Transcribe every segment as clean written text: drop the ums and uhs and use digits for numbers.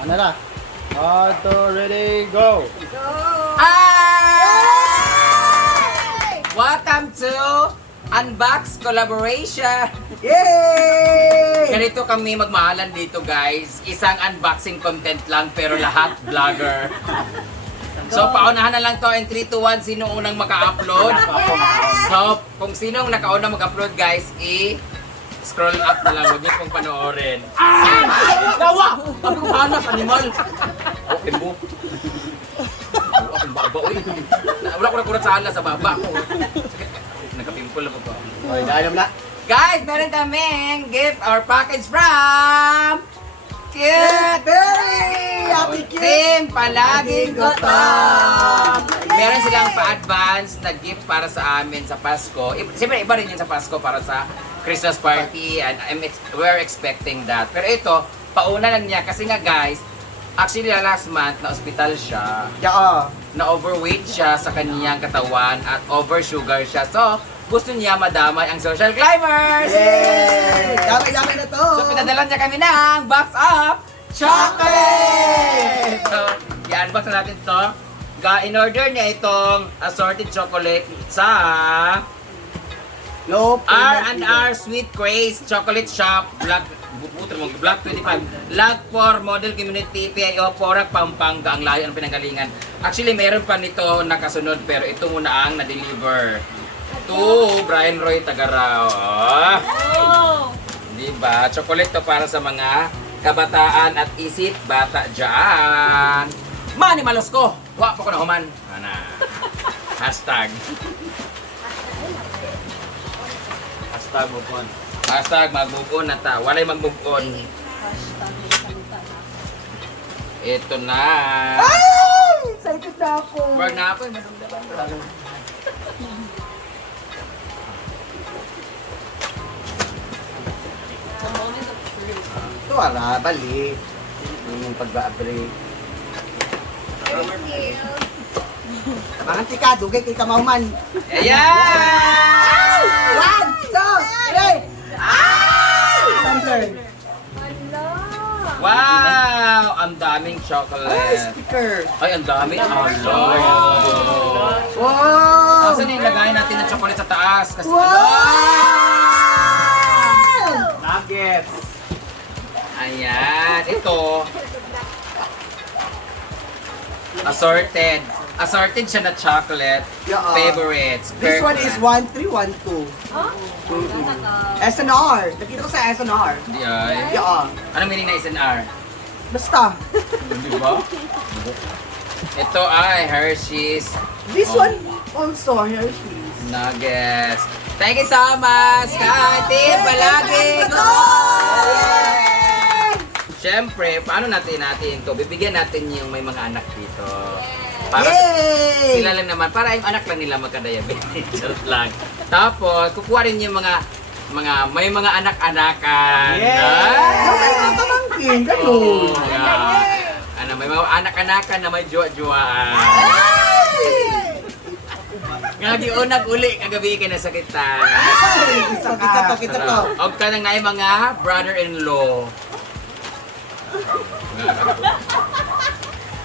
Ano na? 1, 2, ready, go! Hi! Welcome to Unbox Collaboration! Yay! Ganito kami magmahalan dito guys. Isang unboxing content lang pero lahat vlogger. So paunahan na lang to in 3, 2, 1 sino unang maka-upload. So kung sinong nakaunang mag-upload guys, scroll up na lang, huwag niyo pong panoorin. Lawa! Sabi ko hanas, animal! Okay mo. Ang baba, uy. Wala ko na kurat sa alas sa baba ko. Nagka-pimple na ba? Okay, dahil na. Guys, meron kaming gift or package from Cute Berry! Happy cute! Team Palaging Gutom! Meron silang pa-advance na gift para sa amin sa Pasko. Siyempre, iba rin yun sa Pasko para sa Christmas party and we're expecting that. Pero ito, pauna lang niya kasi nga guys, actually last month na ospital siya, Yeah. na overweight siya sa kaniyang katawan at oversugar siya. So, gusto niya madamay ang social climbers! Yay! Dami-dami na to! So, pinadalan niya kami ng box of chocolate! So, i-unbox na natin to. In-order niya itong assorted chocolate sa Low R&R Sweet Craze Chocolate Shop Block 25 Lag 4 Model Community PIO Porac, Pampanga. Ang layo ng pinanggalingan. Actually, meron pa nito nakasunod pero ito muna ang na-deliver to Brian Roy Tagarao. Diba? Chocolate to para sa mga kabataan at isip bata dyan. Mani malos ko! Wa pa ko na human. Ana. Hashtag. Hashtag move on. Hashtag mag-move on na ta. Walay mag-move on. Ito na. Ay! Excited na ako! Burn na ako. Madumdaman. Ito ala, bali. Yung pag-break. Mga tika, dugay kay kamahuman. Ayan! 1, 2, 3! Tumbler. Wow! Ang daming Ay, chocolate. sticker. Ay, ang dami. Wow! Wow! Saan ilagay natin ang chocolate sa taas? Kasi Nuggets. ayan, ito. Assorted. Assorted siya na chocolate. Yeah. Favorites. This one is Kirkland. 1312. SNR. Nakita ko sa SNR. Di ay. Yeah. Anong meaning na SNR? Basta. Di ba? Ito ay Hershey's This one also, Hershey's. Nuggets. Thank you so much, Kati! Palagi! Siyempre, paano natin ito? Bibigyan natin yung may mga anak dito. Para Yay! sila lang naman, para yung anak lang nila magka-diabetes. Charot lang. Tapos, kukuha rin yung may mga anak-anakan. Yay! Yung may mga pamangkin, Oo, ganun. ano, may mga anak-anakan na may jowa-jowaan. Nga di unag uli kagabi ka na sakitan. Kita to. Og ka na nga yung mga brother-in-law.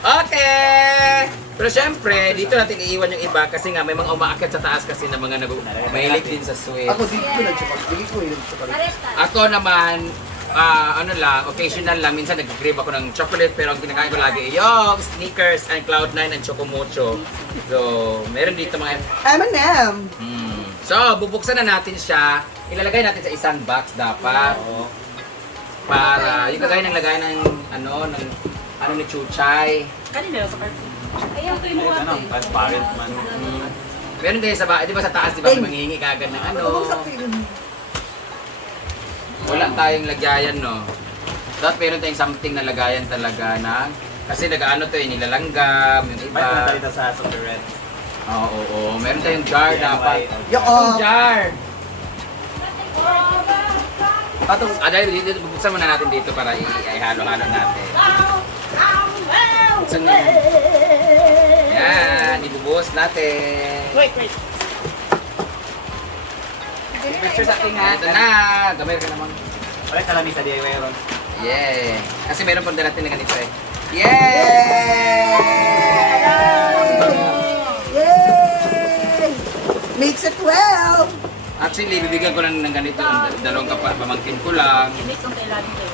Okay! Pero syempre, dito natin iiwan yung iba kasi nga may mga umaakyat sa taas kasi na mga mahilig din sa sweet. Ako dito ko nag-chocolate. Dili ko yung chocolate. Ako naman, occasional lang. Minsan nag-crave ako ng chocolate pero ang kinakain ko lagi yung Snickers and Cloud9 and Chocomocho. So, meron dito mga M&M. So, bubuksan na natin siya. Ilalagay natin sa isang box dapat. Para, yung kagaya ng lagay ng, ano ni Chuchay. Kanina sa cartoon. Ayaw ko yung mga ate. Transparent man. Meron din sa di ba sa taas, di ba, manghihingi kagad ng wala tayong lagayan, no? Dapat meron tayong something na lagayan talaga na, kasi nag-ano to nilalanggam, yung May punta iba. dito sa Super Red. Oo. Meron tayong jar dapat. Yung Jar! Patong. Dahil dito, bubuksan muna natin dito para ihalo-halo natin. Buksan mo. Yan, ibubuhos natin. Wait. Picture sa ating ha. Ito na, gamay ka naman. Balik na lang sa DIY ron. Yeah. Kasi meron pong darating na ganito eh. Yeah! Yay! Makes it 12! Actually, bibigyan ko lang ng ganito. Ang dalawang pamangkin ko lang. Inis kong kailangan kayo.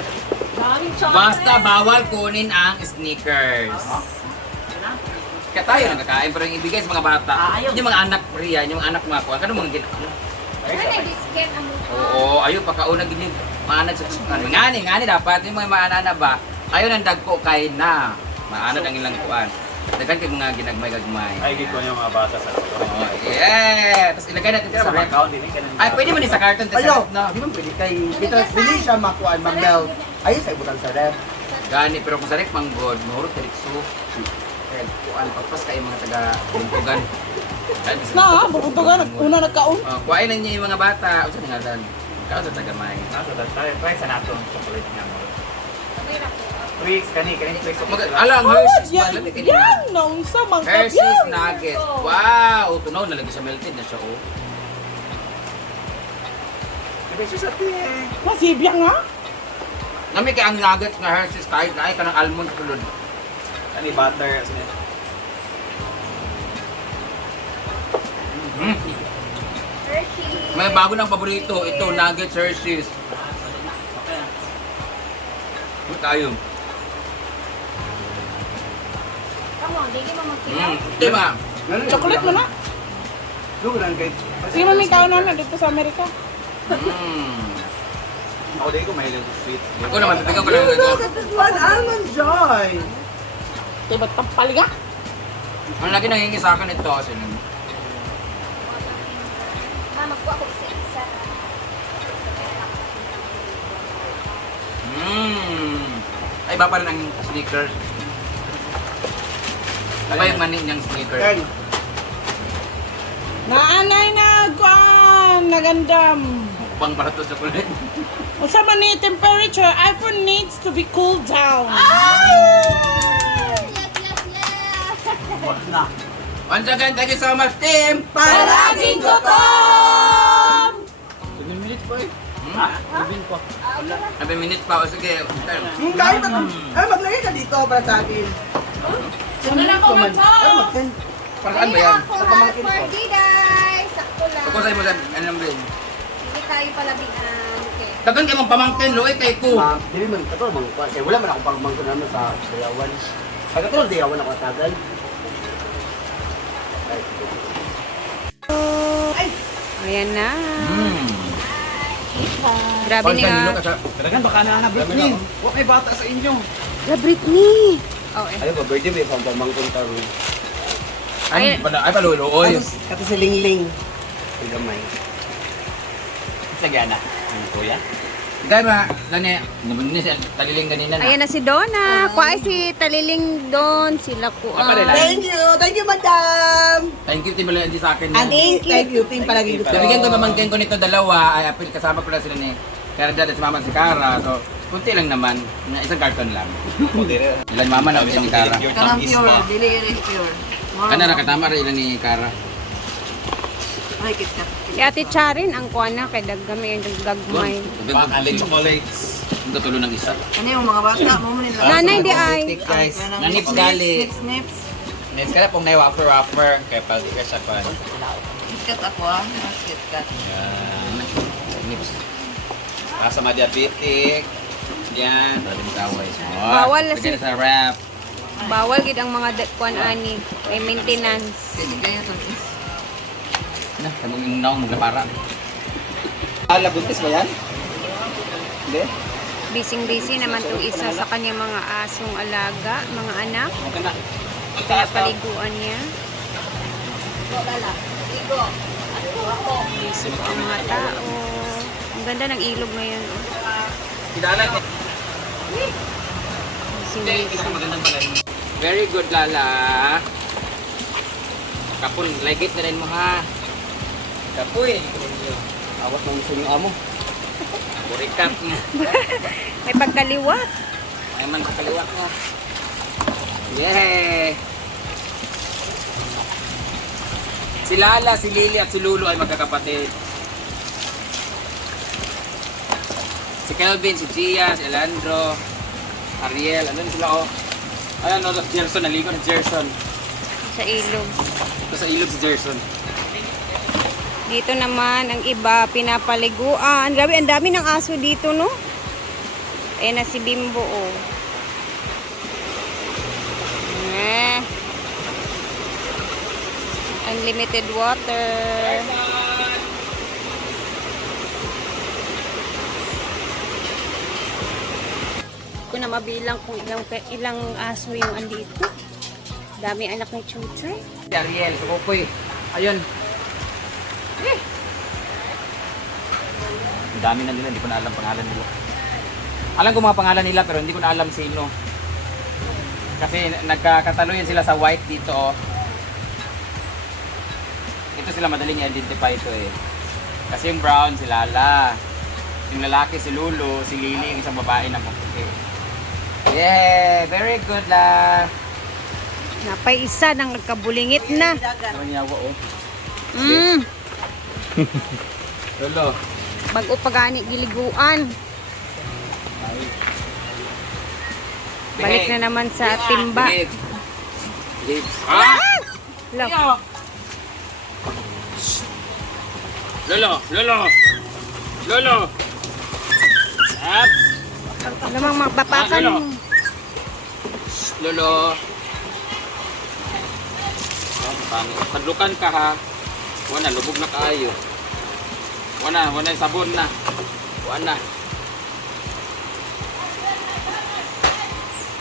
Daming chocolate. Basta bawal kunin ang sneakers. Kaya tayo nagkakain, pero yung ibigay sa mga bata. Ayaw. Yung mga anak, Rian, yung mga anak mga kuha. Ano mga ginawa? Oo, ayaw, pagkaunang ginig. Maanad sa ngani dapat. Yung mga maanana ba? Ayaw nang dagko kay na. Maanad ang ilang kuhan. Dagan kay mga ginagmay-gagmay. Ay, gito yung mga bata sa Oh, yeah! Tapos ilagay natin Pero sa mga ref. account, hindi ka nang... Ay, pwede mo ni sa carton. Sa Ayo, ref, no? di ba pwede kay... Dito, bili siya makuan, mag-melt. Ayun sa ibutan sa ref. Gani, pero kung sa ref, manggod, mahurot ka rikso. Kaya kuhan, pagpas kayo mga taga-buntugan. Na, bukuntugan, una nagkaon. Kuhain na niya yung mga bata. O saan nga dan? Kaon sa tagamay. Naso, tayo. Try sa nato ang chocolate niya mo. Tricks, kani tricks. Alang, Hershey's pa. Lami ka Yan, naunsa, mangkap Hershey's yan. Nuggets. Wow! Tunaw, nalagay sa melted na siya, oh. Diba siya sa tiye? Masibya nga. Nami kay ang nuggets nga Hershey's kahit na ay ka ng almond tulod. Kani butter. May bago ng paborito. Ito, nuggets Hershey's. Ito tayo. Diba? Chocolate mo na. Lugan kay... Sige mo may kaon na dito sa Amerika. Ako din ko mahilig sa sweet. Ako naman, bibigyan ko lang ito. Look at this one, Almond Joy! Kaya ba't tampaliga? Ang lagi nangingi sa akin ito kasi Ay, iba pa rin ang sneakers. Iba yung mani niyang sneakers. Ten. Naanay na, kuan, nagandam. Pang para to sa kulit. Unsa man ni temperature, iPhone needs to be cooled down. Wag na. Once again, thank you so much, team! Palaging gutom! 7 minutes pa eh. Ha? 7 minutes pa. O sige. Kahit ay, maglagay ka dito para sa akin. Wala na ako Ay, mag-box. mag-ten. Para saan ba yan? Sa pamangkin ko. Sakto lang. Ako sa'yo mo sa ano naman rin. Hindi tayo palabihan. Okay. Dagan kayo mong pamangkin, Loy, kay ko. Dili man katol mang kaya wala man akong pagmangko naman sa Dayawan. Ay katol Dayawan ako tagal. Ayan na. Hmm. Grabe ni nga. Talagang baka na Britney. Huwag may bata sa inyo. La Britney. Oh, eh. Ayo ba birthday may pamangkon karon. Ay, ay paluloy. Kato si Lingling. Ay gamay. Sagana. Ang kuya. Dahil ba, lani, nabunin siya, taliling ganina na. Ayan na si Donna. Kuha si Taliling Don. Sila ko. Apa nila? Thank you madam. Thank you, Tim, hindi sa akin. And thank you team palagi gusto. Nabigyan ko pamangkin ko nito dalawa, ay apil kasama ko na sila ni Cara Dad at si Mama si Cara. So, kunti lang naman, na isang carton lang. Ilan Mama na ni Cara. Kanang pure, dili pure. Kana nakatama rin ilan ni Cara. Ay, KitKat. Si Ate Charin ang kuha na. Kay Daggamay ang gagmay. Bakit chocolates. Ang katulo ng isa. Ano yung mga bata mo mo nila? Nanay di ay. Guys, nanips gali. Snips. Next ka na pong na-waffer. Kaya pag di ka siya pa. KitKat ako ah. KitKat. Nips. Sa mga diabetic. Yan. Dalim taway. Bawal na Lagyan si- sa wrap. Bawal gid ang mga kuan ani. May maintenance. Kaya to. Na, kaming naong maglapara. Buntis ba yan? Hindi? Busy naman tong isa sa kanyang mga asong alaga, mga anak. Ito na. Kaya paliguan niya. Busy pa ang mga tao. Ang ganda ng ilog ngayon. Oh. Kidalan. Busy. Very good, Lala. Kapon, like it na rin mo ha. Kapoy. Awas ng gusto yung amo. Burikat nga. May pagkaliwat. Ay man sa kaliwat nga. Yay! Si Lala, si Lily at si Lulu ay magkakapatid. Si Kelvin, si Gia, si Elandro, Ariel, ano sila oh. Ayan, no, Gerson, naligo na Gerson. Sa ilog. Ito sa ilog si Gerson. Dito naman ang iba pinapaliguan. Grabe, ang dami ng aso dito, no? Ayan na si Bimbo, oh. Unlimited water. Ko na mabilang kung ilang aso yung andito. Dami anak ni Chuchay. Si Ariel, si Kukoy. Ayun. Ang dami na nila, hindi ko na alam pangalan nila. Alam ko mga pangalan nila pero hindi ko na alam sino. Kasi nagkakataloyan sila sa white dito oh. Ito sila madaling i-identify ito eh. Kasi yung brown si Lala. Yung lalaki si Lulu, si Lily, yung isang babae na maputi. Yeah, very good la. Napay isa nang nagkabulingit na. Ano niya oh. Lolo. Bago pagani giliguan. Balik na naman sa timba. Behave. Ah! Look. Lolo, Lolo. Lolo. Up. Ano mang magpapakan Lolo. mo? Lolo. Padlukan ka ha. Wala, lubog na kaayo. Wala yung sabon na. Wala.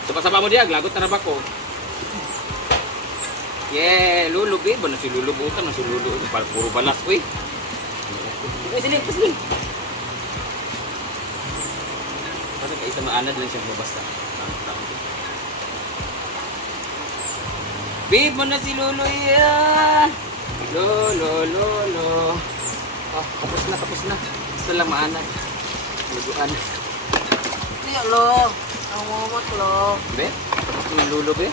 Saba-saba mo diag, lagot na ba ko? Yeah, Lulu, babe. Ano si Lulu bukan? Ano si Lulu? Puro balas, uy. Uy, sini, sini. Parang kaisa maanad lang siya mabasta. Babe, mo na si Lulu yan. Lolo. Oh, tapos na. Basta lang maanad. Luguan. Tiyo, lo. Ang momot, lo. Be? Tapos na Lulu, be?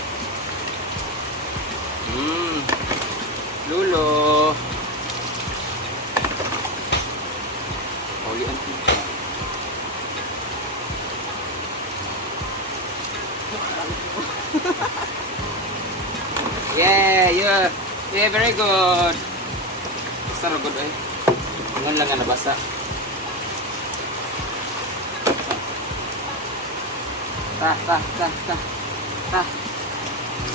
Lulu. Paulian kita. Yeah, very good. Basta ragod eh. Ngon lang nga nabasa. Ta.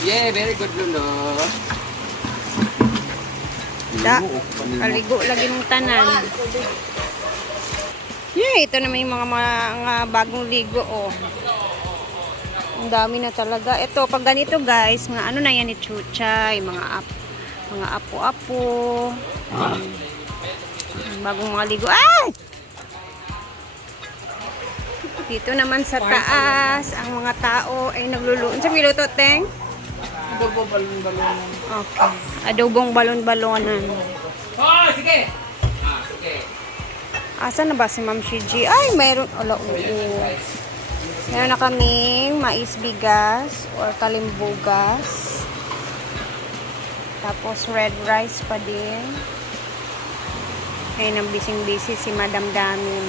Yeah, very good Lulu. Da, kaligo lagi ng tanan. Yeah, ito naman yung mga bagong ligo, oh. Ang dami na talaga. Ito, pag ganito guys, mga ano na yan ni Chuchay, mga apo-apo. Bagong mga ligo. Ay! Dito naman sa taas, ang mga tao ay nagluluto. Sa miluto, Teng? Adobo balon-balonan. Okay. Adobong balon-balonan. Oh, sige. Sige. Asa na ba si Ma'am Shiji? Ay, mayroon. Ala, oo. Meron na kaming mais bigas or kalimbugas. Tapos red rice pa din. Ayun ang bising-busy si Madam Damin.